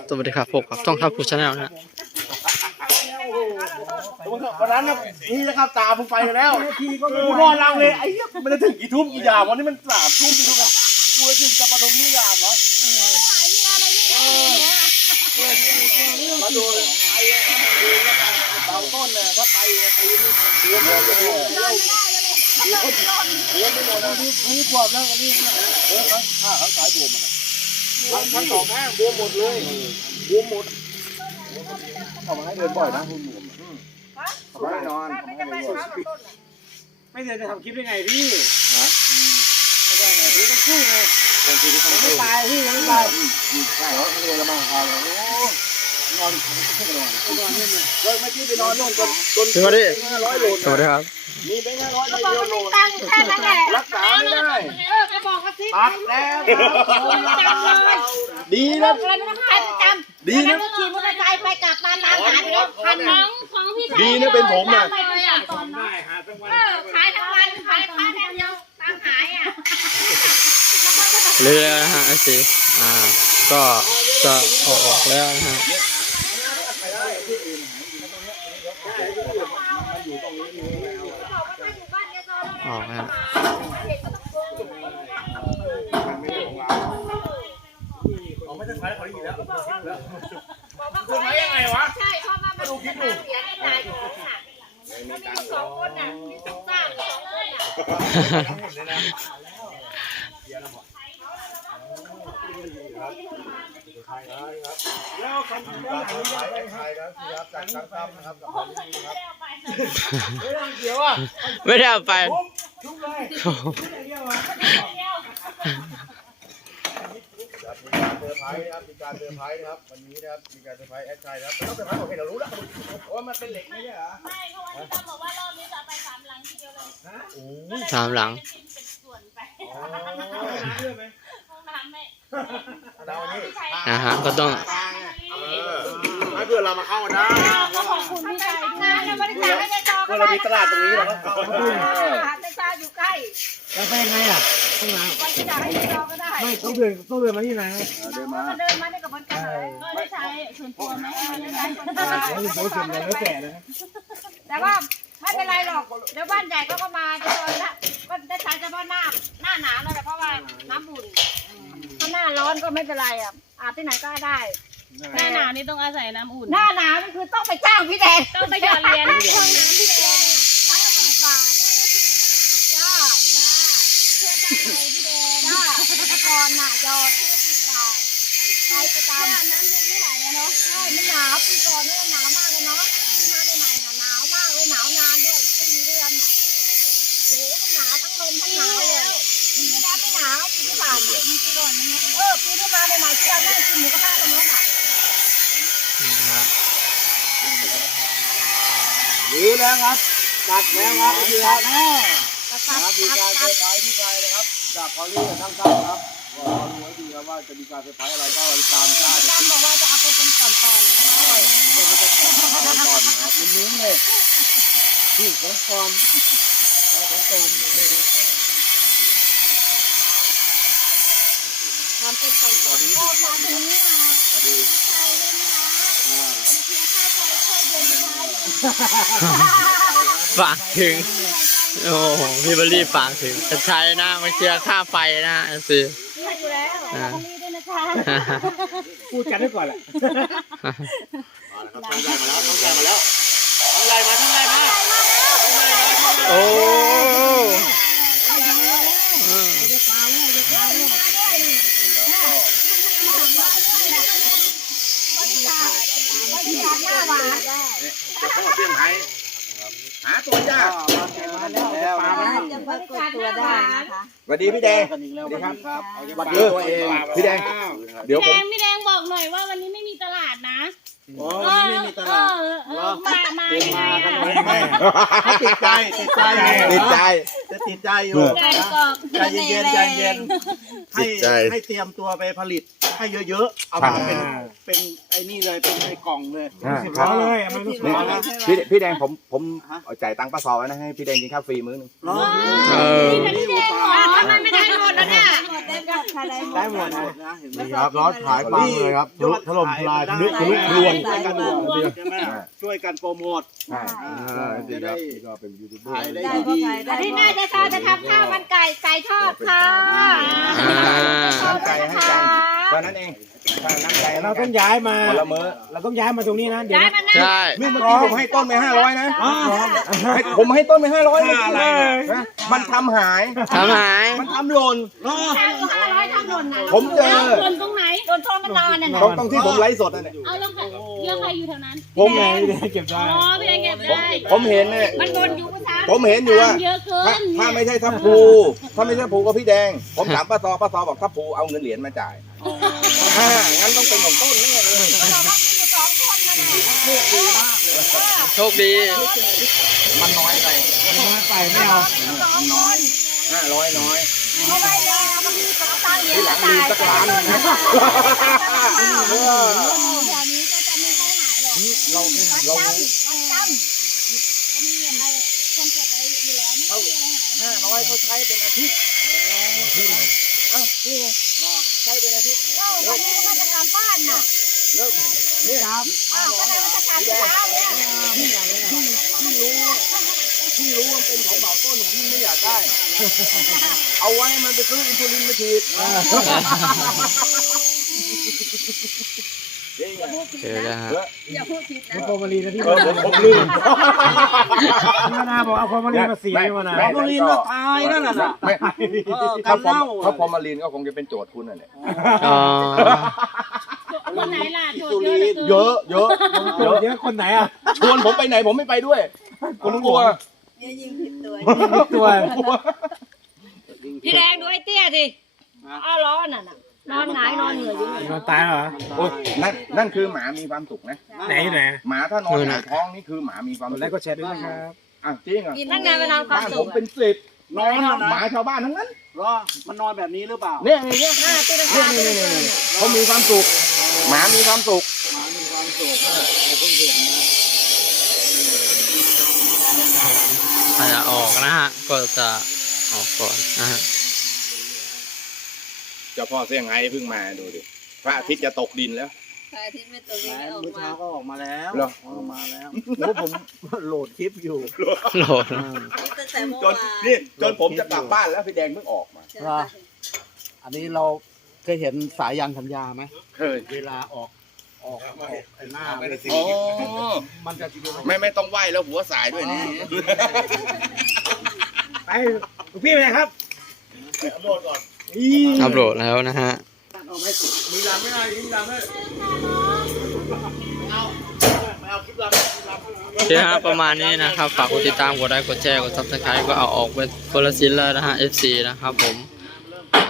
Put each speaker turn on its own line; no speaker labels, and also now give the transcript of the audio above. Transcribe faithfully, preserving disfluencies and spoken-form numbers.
สวัสดีครับพบกับช่องทัพพูชาแนลนะฮะ
วันนั้นนะนี่นะครับตาผมไปแล้วกูนอนรังเลยไอ้เหี้ยมันจะถึงกี่ทุ่มกี่ยามวันนี้มันสามทุ่มกี่ทุ่มแล้วกูจะถึงกับประดมนี่ยามเหรอมาดูไอ้เบาต้นเนี่ยถ้าไปไปนี่เดือดเลยเดือดเลยเดือดไม่หมดนะนี่บวมแล้วกันนี่เออเขาข้าเขาสายบวมมันทั้งสองข้างบวมหมดเลยบวมหมดเอามาให้เดินบ่อยนะคุณหนุ่มไม่นอนไม่เดินจะทำคลิปได้ไงพี่ฮะไม่ได้ไงพี่ต้องสู้ไงยังไม่ตายพี่ยังไม่ตายใช่เหรอไม่โดนละมั่งพาเลยโอ้นอนไม่นอนนอนเนี่ยเลยเมื่อกี้ไปนอนนอนจนจน
สวัสดี
ร้อยโล
สวัสดีครับ
มีแบงค์ห้าร้อยใบเดียวโล
ตังแค่นั้นแหละ
รักษาไม่ได้
เออกระบอกกระซิบ
ตัดแล้วดี
เรื่
นะ
องอะไรไม่ต้องใครประจำดีนะก็ขี่มอเตอร์ไซค์ไปกลับมาตามหาเดี๋ยวพันน้องของพี่
ดีนะเป็นผมอ่ะ
ไปเลยอ่ะก่อนเนาะเออขายทั้งวันขายขายแค่เดียวตามหายอ่ะ
เรื่อยๆนะฮะไอซีอ่าก็จะออกออกแล้วนะฮะออกนะฮะ
ไม่ต้องใช้เขาดีแล้ว
คุณไว้ยังไงวะใช่เพราะว่ามันเป็นการเสียให้ตายอยู่น่ะมันมีสองคนน่ะมีสองสร้างสองคนน่ะ
แล้วคำว่าไหนไปไทยแล้วสิครับจากสังคมนะครับกับผมครับเดี๋ยวอ่ะ
ไม่ได้เอาไป
ทุกเลยเดียวอ่ะมีการเซอร์ไพรส์นะครับมีการเซอร์ไพรส์นะครับวันนี้นะครับมีการเซอร์ไพรส์แอดชัยนะครับต้องเซอร์ไพรส์ผมเห็นเรารู้แล้วว่ามันเป็นเหล็กไม่ใช่เหรอ
ไม่เพราะว่าพี่ตั้มบอกว่ารอบนี้จะไปสามหลังทีเดียวเลย
ฮะโอ้
สามหลัง
เป็นส่วนไป
ห้องน้ำด้วยไหม
ห้องน้ำไม่
เรานี่
นะฮะก็ต้อง
ไม่เพื่อเรามาเข้าได้
ขอบคุณพี่ชายงานเราบริจาคให้ในจอ
เมื่อเรามีตลาดตรงนี้เราก็เข้าได้
ในจออยู่ใกล้
แล้วไปยังไงอ่ะห้องน้
บริจาคให้ในจอก็ได้
ำไม่ต้องเดินต้องเดินมาที่ไหน
เดินมา
เดินมาได้กับบริจาคก็ได้ใช้ส่วนตัวไหมไม่ได้ใช้ส่วนตัว
แล้วถึงโต๊ะเสร็จแล้วแต่นะ
แต่ว่าไม่เป็นไรหรอกเดี๋ยวบ้านใหญ่ก็ก็มาจะโดนละก็ได้ใช้เฉพาะหน้าหน้าหนาวนั่นแหละเพราะว่าน้ำบุญถ้าหน้าร้อนก็ไม่เป็นไรอ่ะอาบที่ไหนก็ได้
หน้าหนาวนี่ต้องอาศัยน้ำอุ่น
หน้าหนาวนี่คือต้องไปจ้างพี่แดง
ต้องไปหยอดเหรียญห้องน้ำพี่แดง
ห้าสิบบาทจ้าจ้าเชื่อใจพี่แดงจ้าแต่ก่อนน่ะยอดที่สิบบาทใช้ประจำน้ำเย็นไม่ไหลอะเนาะใช่มันหนาวปีก่อนนี่มันหนาวมากเลยเนาะมาใหม่ๆน่ะหนาวมากเลยหนาวนานด้วยสี่เดือนน่ะโอ้โหมันหนาวทั้งลมทั้งหนาวเลยปีที่แล้วไม่หนาวปีที่ผ่านมาปีก่อนนี่เออปีที่มาใหม่ๆที่เรานั่งกินหมูกระทะตรงนั้นน่ะ
หรือแล้วครับตัดแล้วครับดีครับแม่
กระ
ค
ซับ
รับมี
ตั
การ
ด
เซอ
ตัด
ร์ไพรส์ที่ใครนะครับจากพอลลี่กับทั้งท่านครับรอดูให้ดีครับว่าจะมีการเซอร์ไพรส์อะไรก็ติดตามได้
ตั้มบอกว่าจะเอาไปเป็นตอนๆนะ
ก็จะขอตอนก่อนนะครับลุ้นๆเลยที่ของฟอมของฟอม
ทำเป็นตอนๆก็มาถึงนี่มาใช่ด้วยนะคะเพียงค่าไฟช่วยเดือนสุดท้าย
ฝากถึงโอ้โหพี่เบลลี่ฝากถึงจะใช้นะมาเคลียร์ค่าไฟนะไอซี
ให้อยู่แล้วขอบคุณด้วยนะคะ
พูดกันได้ก่อนแหละ
ต้องใหญ่มาแล้วต้องใหญ่มาแล้วต้องใหญ่มาต้องใหญ่มา
โอ้
จะเข้าเตรียมไห้หาตัวยาก
แล้วมาแล้ว
จะปรากฏตัวได้นะคะ
สวัสดีพี่แดงสวัสดีครับสวัสดีตัวเองพี่แดงเดี๋ยว
พี่
ผ
แด
ม
งพี่แดงบอกหน่อยว่าวันนี้ไม่มีตลาดนะ
โอ้ไม่มีตลาด
เออเออมามายังไงอ่ะ
ไม่ติดใจติดใจติดใจจะติดใจอยู่
แดงกอก
ใจเย็นใจเย็นให้ให้เตรียมตัวไปผลิตให้เยอะๆเอามาเป็นเป็นไอ้นี่เลยเป็นในกล่องเลย
สิบล้อเลยมันก็สิบล้อแล้ว
พี่พี่แดงผมผมเอาจ่ายตังค์ป้าซอไว้นะให้พี่แดงกินข้าวฟรีมื้อนึง
เนาะ
เออ
พี่แดงบอก
ทำไมไม่ได้หมดแล้วเนี่ยค่ะได้หมด
ได้หมดนะ
นี่ครับร้อนขายปังเลยครับทะลุถล่มทลายทะลุทะลุทะลวง
ช่วยกันใช่ไหมช่วยกันโปรโมท
ใช่จะได้ก็เป็นยูทูบเบอร์
ขายได้
ได้
ดี
ก็ขายได้
อาทิตย์หน้าจะทอดจะทำข้าวมันไก่ไก่ทอดค่ะ
น้ำใจให้กันตอนนั้นเองน้ำใจ
เราต้องย้ายมา
คนละมื้อ
เราต้องย้ายมาตรงนี้นะเดี๋ยว
ได้
นะ
มันนะ
ใช่
นี่เมื่อกี้ผมให้ต้นไปห้าร้อยนะให้ผมให้ต้นไปห้าร้อยนะมันทำหาย
ทำหาย
มันทำหล่น
ทำก็ห้าร้อยทำหล่นนะ
ผมเจอ
หล่นตรงไหนโดนทอดมันนานน่ะ
ตรงตรงที่ผมไลฟ์สดนั่นแหละ
เอาแล้วใครเยอะใครอยู่แถวนั้น
ผม
ไงเก็บได้
อ๋อพี่แดงเก็บ
ผม
ได้
ผมเห็นเนี่ย
มันบนอยู่ภาษา
ผมเห็นอยู่ว่า
เยอะเกิ
ถ้าน ถ้าไม่ใช่ทัพภูถ้าไม่ใช่ภูก็พี่แดง ผมถามป้าซอป้าซอบอกทัพภูเอาเงินเหรียญมาจ่ายอ่างั้นต้องเป็นของต้นแน่เลย
เราต้องมีอยู่สองคนนะเนี่ย
โชคดี
มันน้อยไป
มาไปไม่เอา
สองคน
ห้าร้อยน้อย
เอาไว้แล้วบางทีก็ตั้งเลี้ย
ที่
ง
หลัง
ตา
ลื
ย
มสัก
แต่
ล้าน
ต้น
นะ
นะเดี๋ยวนี้ก็จะไม่ค่อยหายหรอก
เรา
วัด
เรา
จำวัดจำก็มีไอ้คนเก็บไว้อยู่แล้วไม่มีอะไรหาย
ห้าร้อยเขาใช้เป็นอาทิตย์อ้าวนี่ไงใช้เป็นอาทิตย์
เอ้าวันนี้ก็จะการบ้านน่ะ
แล้วนี่ครับ
อ้าวก็เลยว่าจะการเช้าเนี่ย
ที่ที่ที่รู้ที่รู้ว่าเป็นของเบาต้นผมไม่อยากได้ เอาไว้มันไปซื้ออินซูลินมาฉีด
เจอแล้วฮะ
อย่าพูดผิดนะ
เป็นโฟมารีนะที่
เออผมผมลืม
มานาบอกเอาโฟมารีมาสีมานา
แม่
โมลีนเราตายนั่นน่ะ
ไม่
เออกั
ถ้าน ฟอ
เล่า
ร์ถ้าฟอร์มาลีนก็คงจะเป็นโจทย์คุณนั่นแหละ
อ๋อ
คนไหนล่ะโจทย์เยอะ
เยอะเยอะ
โจทย์เยอะคนไหนอ่ะ
ชวนผมไปไหนผมไม่ไปด้วยผมกลัว
เนี่ยยิงผิดตัว
ตัว
พี่แดงดูไอ้เตี้ยดิอ้าวร้อนน่ะน่ะนอนหงายนอนเหนื่อยอยู่
นอนตายเหรอ
โอ้ยนั่นนั่นคือหมามีความสุขนะ
ไหนไหน
หมาถ้านอนหงายท้องนี่คือหมามีความ
ก
สุ
ด
ข
ไลค์กดแชร์ด้วยนะครับ
อ่ะจริงเหรอ
นั่นไงไปนอนความ
บ้าน
สุ
ผ
ข
มเป็นสิบ
นอนนะ
หมาชาวบ้านทั้งนั้น
รอมันนอนแบบนี้หรือเปล่า
เนี่ยอย่างเงี้ย
หน้าตีลัง
เนี่
กาย ตี
นี่
ลัง
นี่
กา
นี่เขามีความสุขหมามีความสุข
หมามีความสุขผมเพิ่งเห็นนะ
ถ้าจะออกนะฮะ ก็จะออกก่อนนะฮะ
เจ้าพ่อเซี่ยงไฮ้เพิ่งมาดูดิพระอาทิตย์จะตกดินแล้ว
พระอาทิตย์ไม่ตก
ไหน
ไม่ออก
เมื่อ
มา
เช้าก็ออกมาแล้ว
เหรอ
ออกมาแล้วโอ้ผมโหลดคลิปอยู่
โหลด
ตั้งแต่เมื่อ
จ
วาน น
นี่จนผมจะกลับบ้านแล้วพี่แดงเพิ่งออกมา
เหรอ อันนี้เราเคยเห็นสายยางสัญญาไหม
เคย
เวลาออกออกออกไอ้หน้า
อ๋อ
มันจะ
ไม่ไม่ต้องไหวแล้วหัวสายด้วยนี่
ไปพี่ไปไหนครับ
อัพโหลดแล้วนะฮะ
มีลำไม่ได้มีลำไม่เอาไม่เอาคลิปลำ
โอเคฮะประมาณนี้นะครับ ฝากกดติดตาม กดไลค์ กดแชร์ กด ซับสไครบ์ ก็เอาออกไปคนละชิ้นแล้วนะฮะ เอฟ ซี นะครับผม